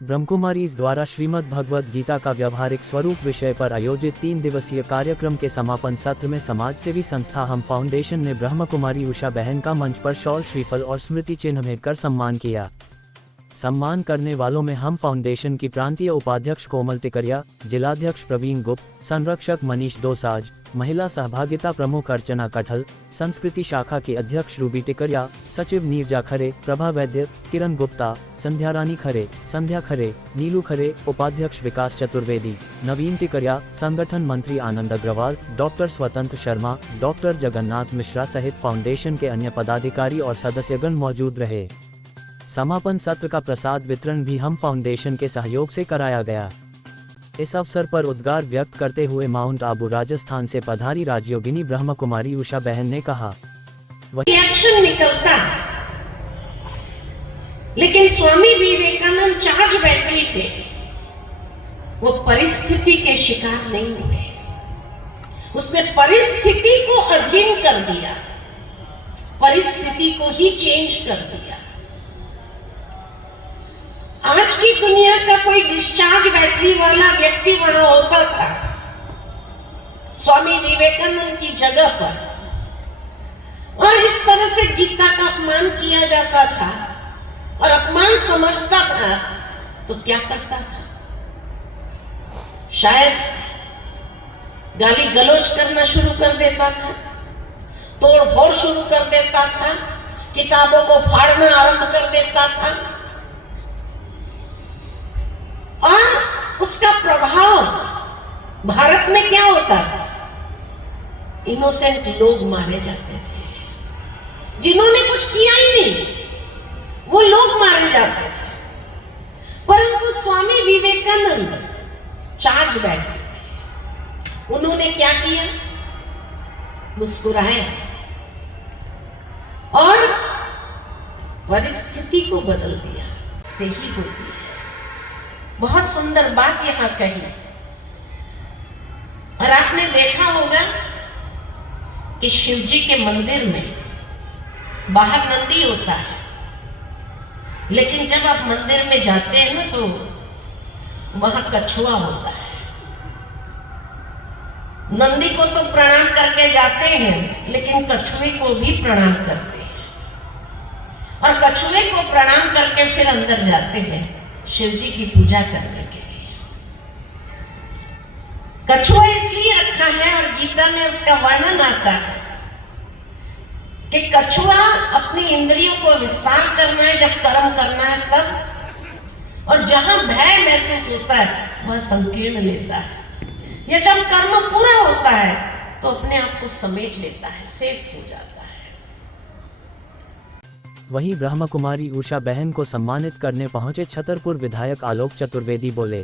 ब्रह्मकुमारीज द्वारा श्रीमद् भगवद गीता का व्यवहारिक स्वरूप विषय पर आयोजित 3 दिवसीय कार्यक्रम के समापन सत्र में समाज सेवी संस्था हम फाउंडेशन ने ब्रह्मकुमारी उषा बहन का मंच पर शॉल, श्रीफल और स्मृति चिन्ह भेंटकर सम्मान किया। सम्मान करने वालों में हम फाउंडेशन की प्रांतीय उपाध्यक्ष कोमल टिकरिया, जिलाध्यक्ष प्रवीण गुप्त, संरक्षक मनीष दोसाज, महिला सहभागिता प्रमुख अर्चना कठल, संस्कृति शाखा की अध्यक्ष रूबी टिकरिया, सचिव नीरजा खरे, प्रभा वैद्य, किरण गुप्ता, संध्या रानी खरे, संध्या खरे, नीलू खरे, उपाध्यक्ष विकास चतुर्वेदी, नवीन टिकरिया, संगठन मंत्री आनंद अग्रवाल, डॉक्टर स्वतंत्र शर्मा, डॉक्टर जगन्नाथ मिश्रा सहित फाउंडेशन के अन्य पदाधिकारी और सदस्यगण मौजूद रहे। समापन सत्र का प्रसाद वितरण भी हम फाउंडेशन के सहयोग से कराया गया। इस अवसर पर उद्गार व्यक्त करते हुए माउंट आबू राजस्थान से पधारी राजयोगिनी ब्रह्मकुमारी उषा बहन ने कहा, रिएक्शन निकलता है, लेकिन स्वामी विवेकानंद चार्ज बैटरी थे, वो परिस्थिति के शिकार नहीं हुए। उसने परिस्थिति को अधीन कर दिया, परिस्थिति को ही चेंज कर दिया। आज की दुनिया का कोई डिस्चार्ज बैटरी वाला व्यक्ति वहां होता था स्वामी विवेकानंद की जगह पर, और इस तरह से गीता का अपमान किया जाता था और अपमान समझता था तो क्या करता था? शायद गाली गलौज करना शुरू कर देता था, तोड़ फोड़ शुरू कर देता था, किताबों को फाड़ना आरंभ कर देता था, और उसका प्रभाव भारत में क्या होता था? इनोसेंट लोग मारे जाते थे, जिन्होंने कुछ किया ही नहीं वो लोग मारे जाते थे। परंतु स्वामी विवेकानंद चार्ज बैठे थे, उन्होंने क्या किया? मुस्कुराए और परिस्थिति को बदल दिया। सही होती है। बहुत सुंदर बात यहां कही, और आपने देखा होगा कि शिव जी के मंदिर में बाहर नंदी होता है, लेकिन जब आप मंदिर में जाते हैं ना तो वहां कछुआ होता है। नंदी को तो प्रणाम करके जाते हैं, लेकिन कछुए को भी प्रणाम करते हैं, और कछुए को प्रणाम करके फिर अंदर जाते हैं शिव जी की पूजा करने के लिए। कछुआ इसलिए रखा है और गीता में उसका वर्णन आता है कि कछुआ अपनी इंद्रियों को विस्तार करना है जब कर्म करना है तब, और जहां भय महसूस होता है वहां संकीर्ण लेता है, या जब कर्म पूरा होता है तो अपने आप को समेट लेता है, सेफ हो जाता है। वहीं ब्रह्मकुमारी उषा बहन को सम्मानित करने पहुंचे छतरपुर विधायक आलोक चतुर्वेदी बोले,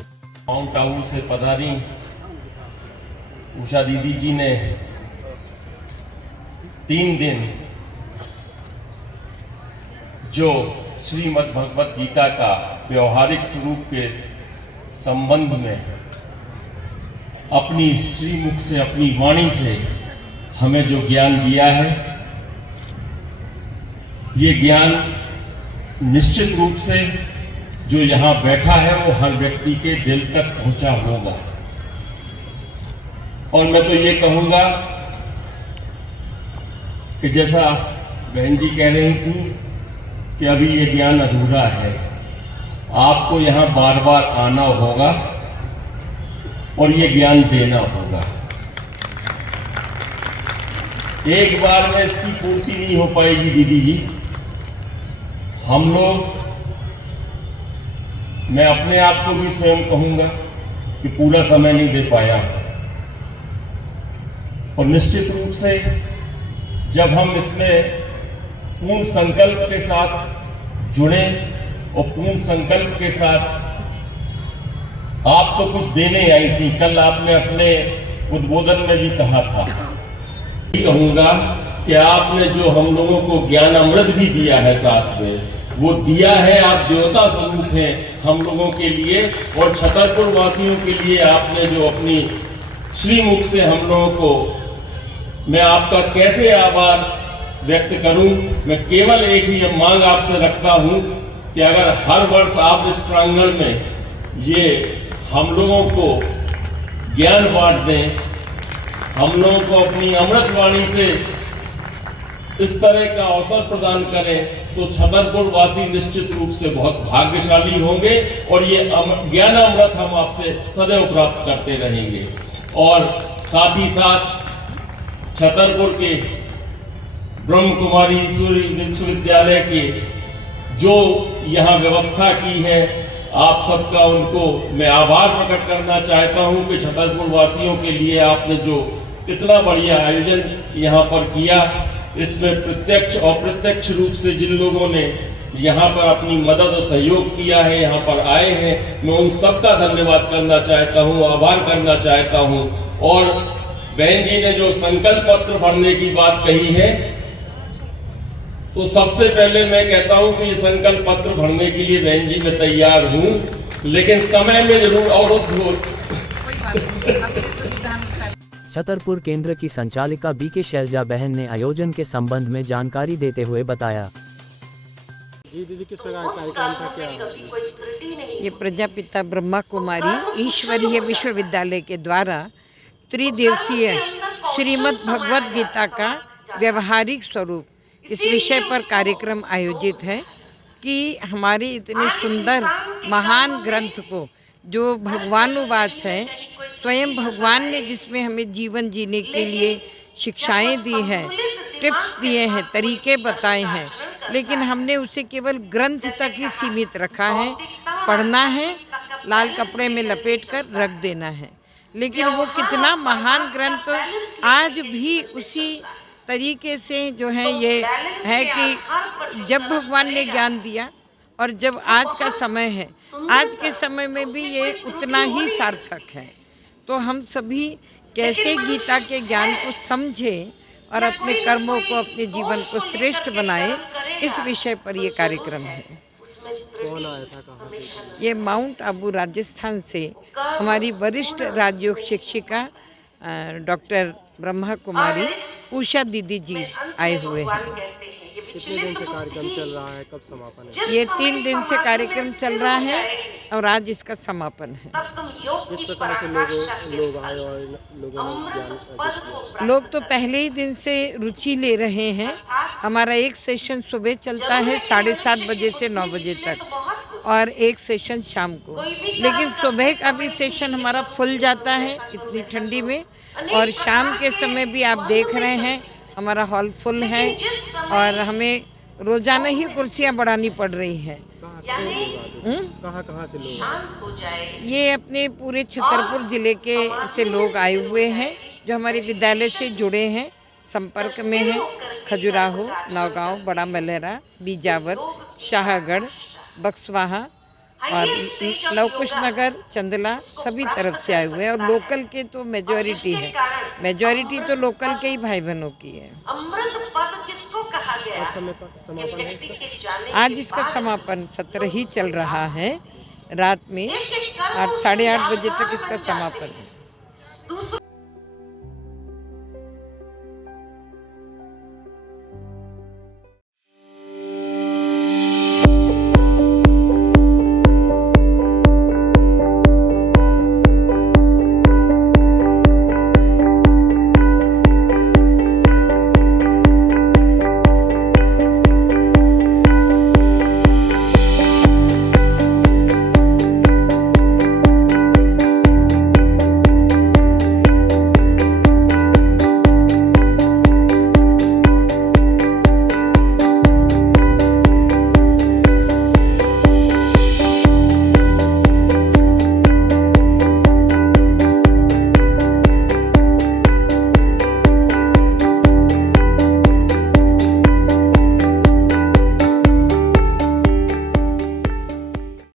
माउंट आबू से पधारी उषा दीदी जी ने 3 दिन जो श्रीमद् भगवद गीता का व्यवहारिक स्वरूप के संबंध में अपनी श्रीमुख से, अपनी वाणी से हमें जो ज्ञान दिया है, ये ज्ञान निश्चित रूप से जो यहाँ बैठा है वो हर व्यक्ति के दिल तक पहुंचा होगा। और मैं तो ये कहूँगा कि जैसा बहन जी कह रही थी कि अभी ये ज्ञान अधूरा है, आपको यहाँ बार बार आना होगा और ये ज्ञान देना होगा। एक बार में इसकी पूर्ति नहीं हो पाएगी दीदी जी। हम लोग, मैं अपने आप को भी स्वयं कहूंगा कि पूरा समय नहीं दे पाया, और निश्चित रूप से जब हम इसमें पूर्ण संकल्प के साथ जुड़े और पूर्ण संकल्प के साथ, आप तो कुछ देने आई थी, कल आपने अपने उद्बोधन में भी कहा था, कहूंगा कि आपने जो हम लोगों को ज्ञान अमृत भी दिया है साथ में, वो दिया है, आप देवता स्वरूप हैं हम लोगों के लिए, और छतरपुर वासियों के लिए आपने जो अपनी श्रीमुख से हम लोगों को, मैं आपका कैसे आभार व्यक्त करूं। मैं केवल एक ही मांग आपसे रखता हूं कि अगर हर वर्ष आप इस प्रांगण में ये हम लोगों को ज्ञान बांट दें, हम लोगों को अपनी अमृत वाणी से इस तरह का अवसर प्रदान करें, तो छतरपुर वासी निश्चित रूप से बहुत भाग्यशाली होंगे और ये ज्ञान अमृत हम आपसे सदैव प्राप्त करते रहेंगे। और साथ ही साथ छतरपुर के ब्रह्म कुमारी ईश्वरी विश्वविद्यालय की जो यहाँ व्यवस्था की है, आप सबका उनको मैं आभार प्रकट करना चाहता हूँ कि छतरपुर वासियों के लिए आपने जो इतना बढ़िया आयोजन यहाँ पर किया, इसमें प्रत्यक्ष और अप्रत्यक्ष रूप से जिन लोगों ने यहाँ पर अपनी मदद और सहयोग किया है, यहाँ पर आए हैं, मैं उन सबका धन्यवाद करना चाहता हूँ, आभार करना चाहता हूँ। और बहन जी ने जो संकल्प पत्र भरने की बात कही है, तो सबसे पहले मैं कहता हूँ कि ये संकल्प पत्र भरने के लिए बहन जी मैं तैयार हूँ, लेकिन समय में जरूर अवरुद्ध हो। छतरपुर केंद्र की संचालिका बीके शैलजा बहन ने आयोजन के संबंध में जानकारी देते हुए बताया। जी दीदी, किस प्रकार कार्यक्रम का क्या? ये प्रजापिता ब्रह्मा कुमारी ईश्वरीय विश्वविद्यालय के द्वारा त्रिदिवसीय श्रीमद् भगवद गीता का व्यवहारिक स्वरूप इस विषय पर कार्यक्रम आयोजित है कि हमारे इतने सुंदर महान ग्रंथ को जो भगवानुवाच है, स्वयं भगवान ने जिसमें हमें जीवन जीने के लिए शिक्षाएं दी हैं, टिप्स दिए हैं, तरीके बताए हैं, लेकिन हमने उसे केवल ग्रंथ तक ही सीमित रखा है। पढ़ना है, लाल कपड़े में लपेट कर रख देना है, लेकिन वो कितना महान ग्रंथ आज भी उसी तरीके से जो है ये है कि जब भगवान ने ज्ञान दिया और जब आज का समय है, आज के समय में भी ये उतना ही सार्थक है। तो हम सभी कैसे गीता के ज्ञान को समझें और अपने कर्मों को, अपने जीवन को श्रेष्ठ बनाएं, इस विषय पर ये कार्यक्रम है। कौन आया था, कहाँ से? ये माउंट आबू राजस्थान से हमारी वरिष्ठ राजयोग शिक्षिका डॉक्टर ब्रह्मा कुमारी उषा दीदी जी आए हुए हैं। कितने दिन से कार्यक्रम चल रहा है, कब समापन है? ये 3 दिन से कार्यक्रम चल रहा है और आज इसका समापन है। किस प्रकार से लोग आए और लोगों ने ज्ञान अर्जित किया? लोग तो पहले ही दिन से रुचि ले रहे हैं। हमारा एक सेशन सुबह चलता है 7:30 बजे से 9 बजे तक और एक सेशन शाम को, लेकिन सुबह का भी सेशन हमारा फुल जाता है इतनी ठंडी में, और शाम के समय भी आप देख रहे हैं हमारा हॉल फुल है और हमें रोजाना ही कुर्सियां बढ़ानी पड़ रही हैं। कहाँ से लोग? ये अपने पूरे छतरपुर जिले के से लोग आए हुए हैं जो हमारे विद्यालय से जुड़े हैं, संपर्क में हैं। खजुराहो, नौगांव, बड़ा मलहरा, बीजावर, शाहगढ़, बक्सवाहा और लवकुश नगर, चंदला, सभी तरफ से आए हुए हैं। और लोकल के तो मेजॉरिटी है, मेजॉरिटी तो लोकल के ही भाई बहनों की है। अब समापन है इसका? आज इसका समापन सत्र ही चल रहा है, रात में 8 साढ़े 8 बजे तक इसका समापन है।